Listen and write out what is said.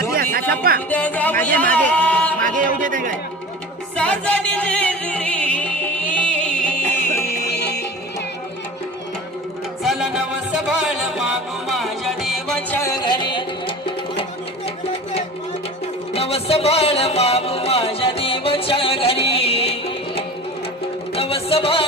आधी या काशाप्पा मागे मागे मागे येऊ देते काय साजनी जेजुरी चला नवस बाळ मागू माझ्या देवाच्या घरी नवस बाळ मागू माझ्या देवाच्या घरी नवस बाळ